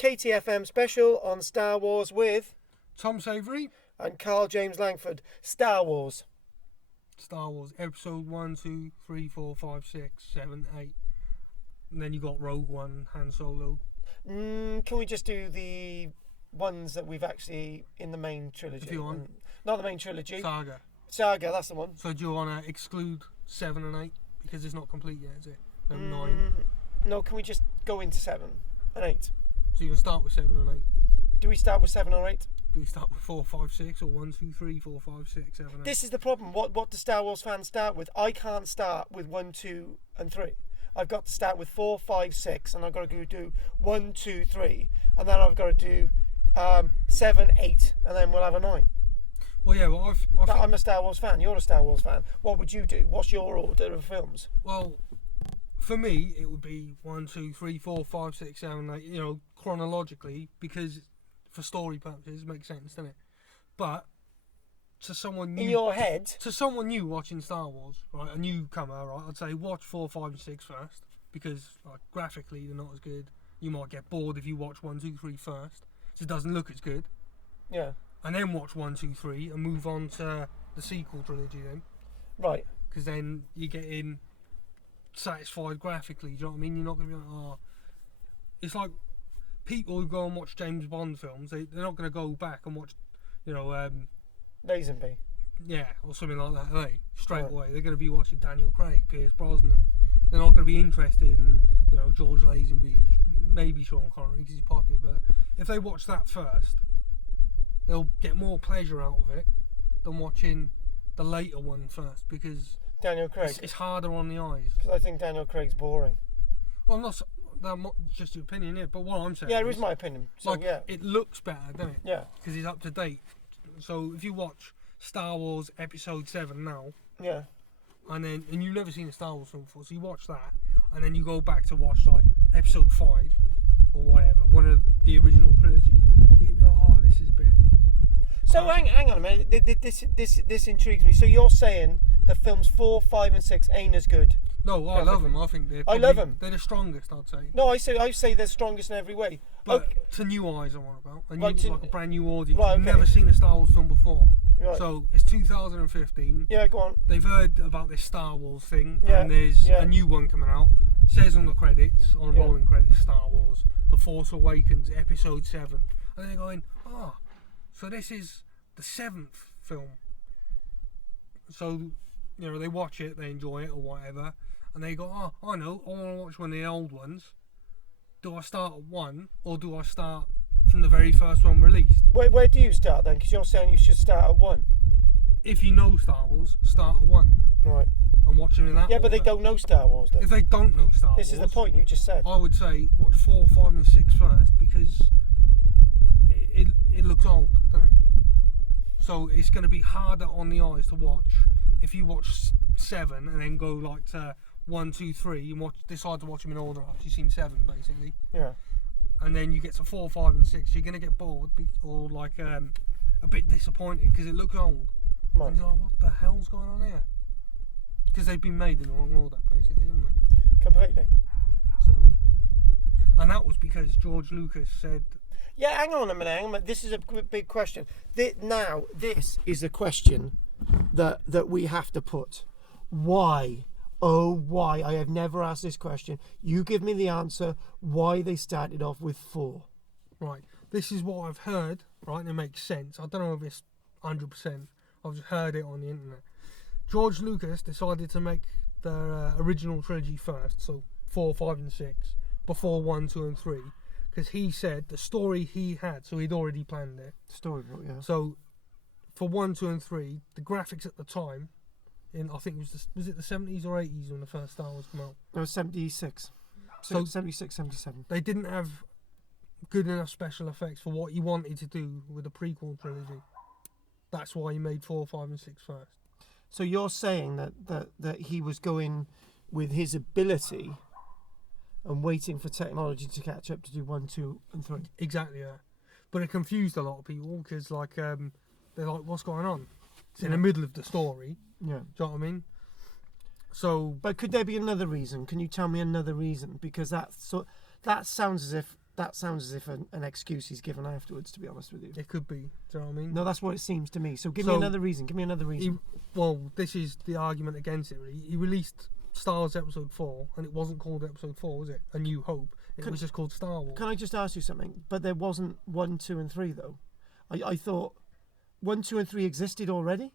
KTFM special on Star Wars with Tom Savery. and Karl-James Langford. Star Wars. Star Wars episode 1, 2, 3, 4, 5, 6, 7, 8. And then you got Rogue One, Han Solo. Can we just do the ones that we've actually in the main trilogy? If you want. Not the main trilogy. Saga, that's the one. So do you want to exclude 7 and 8? Because it's not complete yet, is it? No, 9. No, can we just go into 7 and 8? So you can start with 7 and 8. Do we start with 7 or 8? Do we start with 4, 5, 6 or 1, 2, 3, 4, 5, 6, 7, 8? This is the problem. What do Star Wars fans start with? I can't start with 1, 2 and 3. I've got to start with 4, 5, 6, and I've got to go do 1, 2, 3, and then I've got to do 7, 8, and then we'll have a 9. Well, yeah, well, I'm a Star Wars fan. You're a Star Wars fan. What would you do? What's your order of films? Well, for me, it would be 1, 2, 3, 4, 5, 6, 7, 8, you know, chronologically, because for story purposes, it makes sense, doesn't it? But to someone new, in your head, to someone new watching Star Wars, right, a newcomer, right, I'd say watch 4, 5, and 6 first, because like, graphically they're not as good. You might get bored if you watch 1, 2, 3 first, so it doesn't look as good. Yeah. And then watch 1, 2, 3 and move on to the sequel trilogy then. Right. Because then you're getting satisfied graphically, do you know what I mean? You're not going to be like, oh. It's like people who go and watch James Bond films, they're not going to go back and watch, you know, Lazenby. yeah, or something like that, are they? Straight Right. away. They're going to be watching Daniel Craig, Pierce Brosnan. They're not going to be interested in, you know, George Lazenby, maybe Sean Connery because he's popular, but if they watch that first, they'll get more pleasure out of it than watching the later one first, because Daniel Craig. it's harder on the eyes. Because I think Daniel Craig's boring. Well, that's just your opinion, yeah. But what I'm saying, Yeah, it is my opinion. So like, yeah, it looks better, doesn't it? yeah, Because it's up to date. So if you watch Star Wars Episode 7 now, yeah. and you've never seen a Star Wars film before, so you watch that, and then you go back to watch like Episode 5 or whatever, one of the original trilogy. You go, oh, this is a bit. So hang on a minute. This intrigues me. So you're saying the films 4, 5, and 6 ain't as good? No, I love them. I think they're. I love them. They're the strongest, I'd say. No, I say they're strongest in every way. But Okay. to new eyes, I want about, and Right, like a brand new audience. Right, Who've okay. never seen a Star Wars film before. Right. So it's 2015. Yeah, go on. They've heard about this Star Wars thing, Yeah, and there's yeah. a new one coming out. It says on the credits, on the Yeah. rolling credits, Star Wars: The Force Awakens, Episode 7, and they're going, so this is the 7th film. So, you know, they watch it, they enjoy it or whatever, and they go, I know, I want to watch one of the old ones. Do I start at 1, or do I start from the very first one released? Where do you start then? Because you're saying you should start at 1. If you know Star Wars, start at 1 Right. and watch them in that Yeah, but they order. don't know Star Wars then. If they don't know Star Wars, This is the point you just said. I would say watch 4, 5 and 6 first, because it looks old, doesn't it? So it's going to be harder on the eyes to watch if you watch 7 and then go like to 1, 2, 3 and decide to watch them in order after you've seen 7 basically. Yeah. And then you get to 4, 5 and 6, you're going to get bored or like a bit disappointed because it looks old. Right. And you're like, what the hell's going on here? Because they've been made in the wrong order basically, haven't they? Completely. So, and that was because George Lucas said. Yeah, hang on a minute. This is a big question. Now, this is a question that we have to put. Why? Oh, why? I have never asked this question. You give me the answer. Why they started off with 4? Right. This is what I've heard. Right, and it makes sense. I don't know if it's 100%. I've just heard it on the internet. George Lucas decided to make the original trilogy first, so 4, 5, and 6, before 1, 2, and 3. Because he said the story he had, so he'd already planned it. Storybook, yeah. So for 1, 2, and 3, the graphics at the time, I think it was it the 70s or 80s when the first Star Wars came out? No, 76. So 76, 77. they didn't have good enough special effects for what he wanted to do with the prequel trilogy. That's why he made 4, 5, and 6 first. So you're saying that he was going with his ability and waiting for technology to catch up to do 1, 2, and 3. Exactly, yeah. But it confused a lot of people because, like, they're like, "What's going on?" It's in the middle of the story. Yeah. Do you know what I mean? So, But could there be another reason? Can you tell me another reason? Because that sounds as if that sounds as if an excuse he's given afterwards. To be honest with you, It could be. Do you know what I mean? no, that's what it seems to me. So give me another reason. Give me another reason. This is the argument against it. Really. He released Star Wars Episode 4, and it wasn't called Episode 4, was it? A New Hope. It was just called Star Wars. Can I just ask you something? But there wasn't 1, 2, and 3 though. I thought 1, 2, and 3 existed already.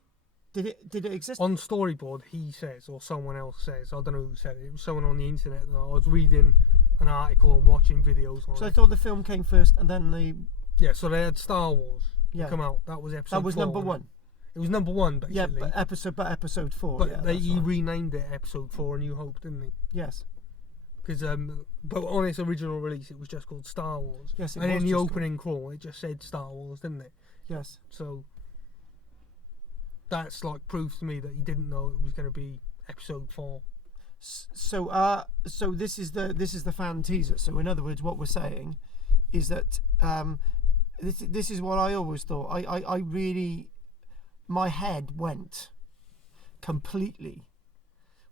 Did it exist? On Storyboard, he says, or someone else says, I don't know who said it. It was someone on the internet that I was reading an article and watching videos on. So I thought the film came first, and then the so they had Star Wars come out. That was episode. That was 4, number 1. It was number 1 basically. Yeah, but episode 4. But he renamed it Episode 4: A New Hope, didn't he? Yes. Because but on its original release, it was just called Star Wars. Yes, it and was in the just opening crawl, it just said Star Wars, didn't it? Yes. So that's like proof to me that he didn't know it was going to be Episode 4. So this is the fan teaser. So in other words, what we're saying is that this is what I always thought. I really, my head went completely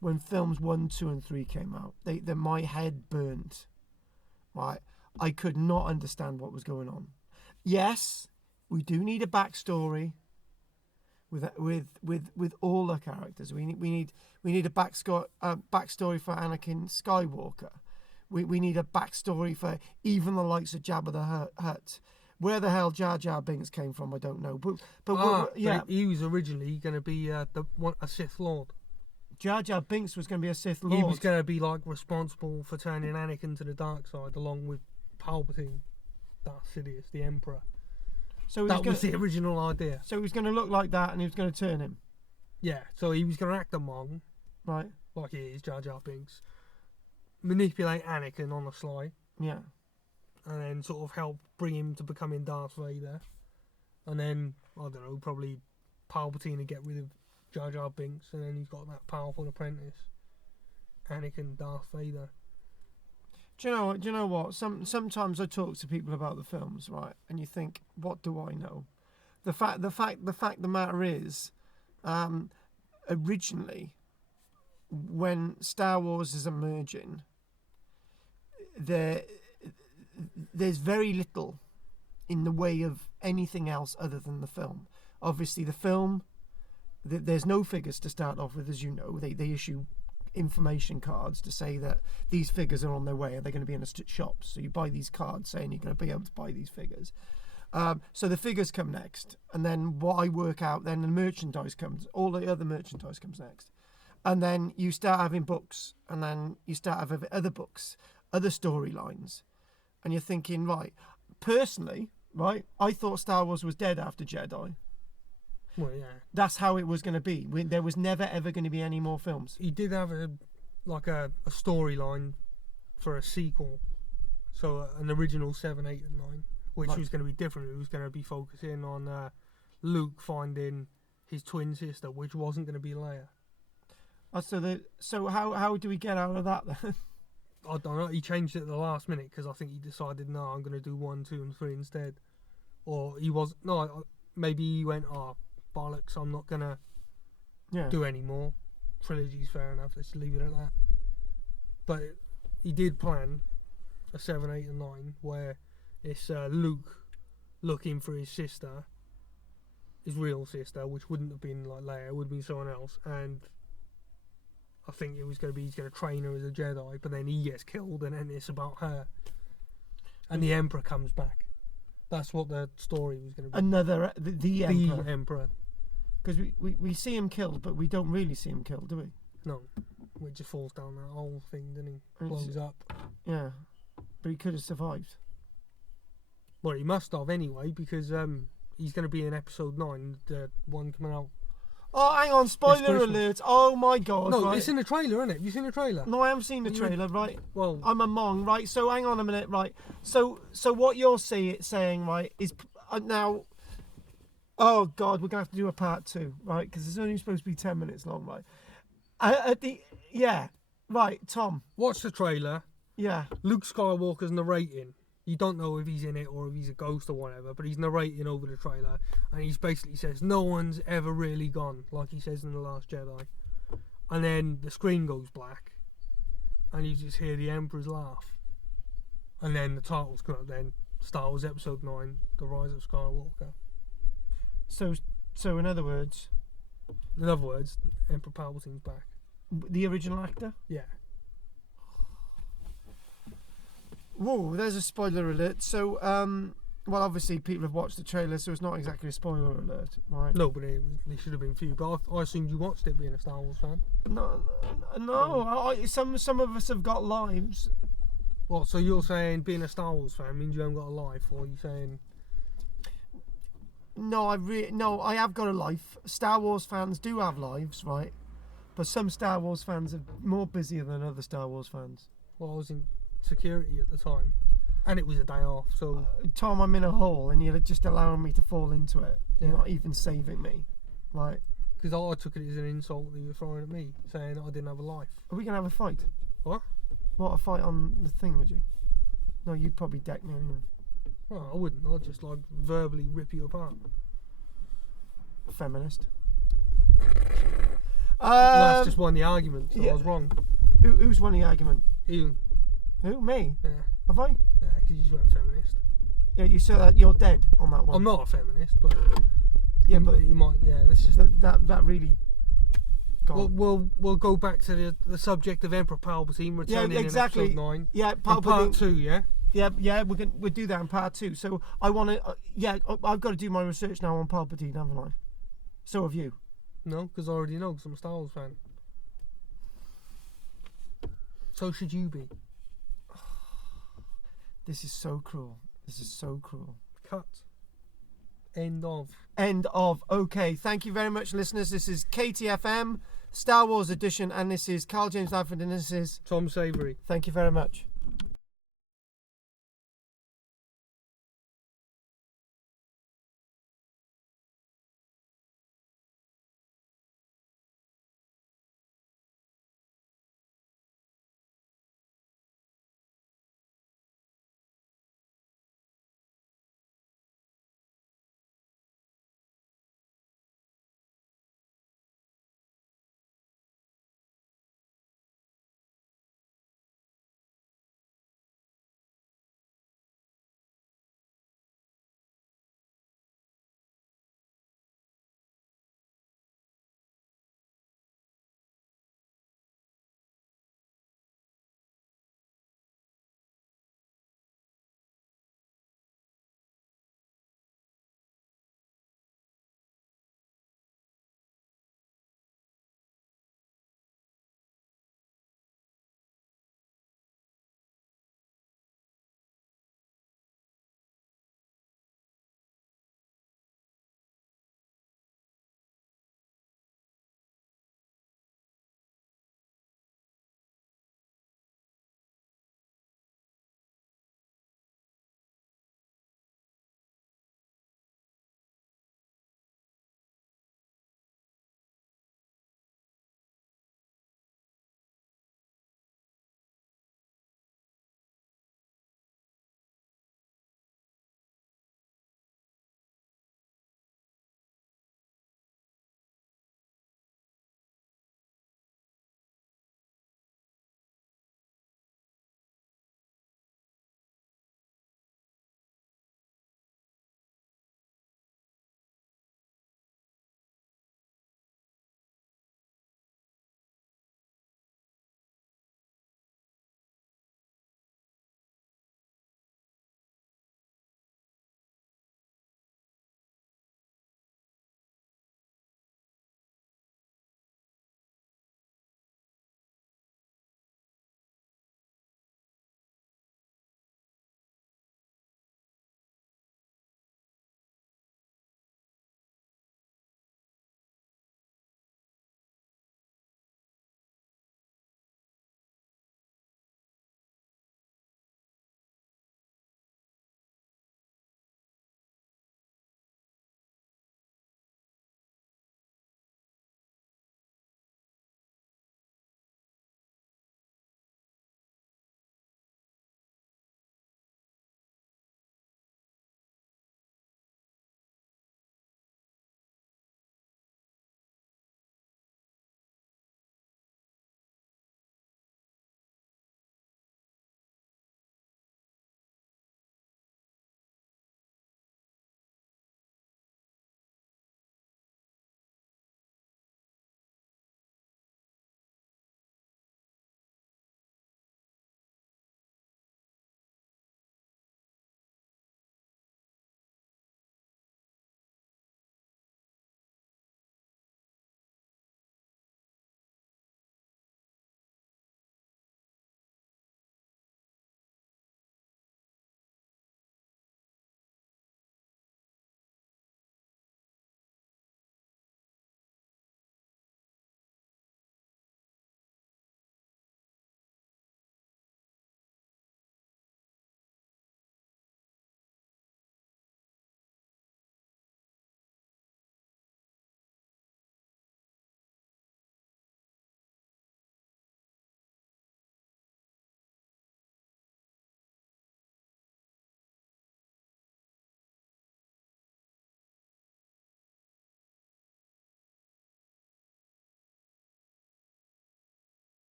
when films 1, 2, and 3 came out. My head burned. Right, I could not understand what was going on. Yes, we do need a backstory with all the characters. We need a backstory for Anakin Skywalker. We need a backstory for even the likes of Jabba the Hutt. Where the hell Jar Jar Binks came from, I don't know. But he was originally going to be a Sith Lord. Jar Jar Binks was going to be a Sith Lord. He was going to be like responsible for turning Anakin to the dark side, along with Palpatine, Darth Sidious, the Emperor. So that was the original idea. So he was going to look like that, and he was going to turn him. Yeah. So he was going to act among, right, like he is, Jar Jar Binks, manipulate Anakin on the sly. Yeah. And then sort of help bring him to becoming Darth Vader. And then, I don't know, probably Palpatine to get rid of Jar Jar Binks, and then he's got that powerful apprentice, Anakin Darth Vader. Do you know what? Sometimes I talk to people about the films, right? And you think, what do I know? The fact of the matter is, originally, when Star Wars is emerging, there's very little in the way of anything else other than the film. Obviously, the film, there's no figures to start off with, as you know. They issue information cards to say that these figures are on their way and they're going to be in the shops. So you buy these cards saying you're going to be able to buy these figures. So the figures come next, and then what I work out, then the merchandise comes. All the other merchandise comes next, and then you start having books, and then you start having other books, other storylines, and you're thinking, right? Personally, right? I thought Star Wars was dead after Jedi. Well, yeah. That's how it was going to be. There was never ever going to be any more films. He did have a storyline for a sequel, so an original 7, 8, and 9, which was going to be different. It was going to be focusing on Luke finding his twin sister, which wasn't going to be Leia. So how do we get out of that then? I don't know. He changed it at the last minute because I think he decided, no, I'm going to do 1, 2, and 3 instead. Or maybe he went, bollocks, I'm not going to do any more. Trilogy's fair enough, let's leave it at that. But he did plan a 7, 8, and 9 where it's Luke looking for his sister, his real sister, which wouldn't have been like Leia, it would have been someone else, and I think it was going to be he's going to train her as a Jedi, but then he gets killed, and then it's about her, and the Emperor comes back. That's what the story was going to be. The Emperor. The Emperor. Because we see him killed, but we don't really see him killed, do we? No. It just falls down that whole thing, doesn't he? Blows up. Yeah. But he could have survived. Well, he must have anyway, because he's going to be in episode 9, the one coming out. Oh, hang on, spoiler alert. Oh my god. No, right. It's in the trailer, isn't it? Have you seen the trailer? No, I haven't seen the trailer, right? Well, I'm a mong, right? So hang on a minute, right? So what you're saying, right, is now... Oh god, we're going to have to do a part 2, right? Because it's only supposed to be 10 minutes long, right? Right, Tom. Watch the trailer. Yeah. Luke Skywalker's narrating. You don't know if he's in it or if he's a ghost or whatever, but he's narrating over the trailer, and he basically says, no one's ever really gone, like he says in The Last Jedi. And then the screen goes black, and you just hear the Emperor's laugh. And then the titles come up then, Star Wars Episode 9, The Rise of Skywalker. So in other words, Emperor Palpatine's back. the original actor? Yeah. Whoa, there's a spoiler alert. So, well, obviously people have watched the trailer, so it's not exactly a spoiler alert, right? No, but they should have been few. But I assumed you watched it being a Star Wars fan. No. Some of us have got lives. What, so you're saying being a Star Wars fan means you haven't got a life, or are you saying... No, I have got a life. Star Wars fans do have lives, right? But some Star Wars fans are more busier than other Star Wars fans. Well, I was in security at the time, and it was a day off, so... Tom, I'm in a hole, and you're just allowing me to fall into it. You're Yeah. not even saving me, right? Because I took it as an insult that you were throwing at me, saying that I didn't have a life. Are we going to have a fight? What? What, a fight on the thing, would you? No, you'd probably deck me anyway. Well, I wouldn't. I'd just, like, verbally rip you apart. Feminist. That's just won the argument, so yeah. I was wrong. Who's won the argument? You. Who? Me? Yeah. Have I? Yeah, because you weren't feminist. Yeah, you said that you're dead on that one. I'm not a feminist, but... Yeah, but you might... Yeah, this is... that really... We'll go back to the subject of Emperor Palpatine returning in episode 9. Yeah, In part 2, yeah? Yeah, we'll do that in part 2. So I want to... I've got to do my research now on Palpatine, haven't I? So have you. No, because I already know, because I'm a Star Wars fan. So should you be. This is so cruel. This is so cruel. Cut. End of. End of. Okay, thank you very much, listeners. This is KTFM, Star Wars edition, and this is Karl-James Langford, and this is... Tom Savery. Thank you very much.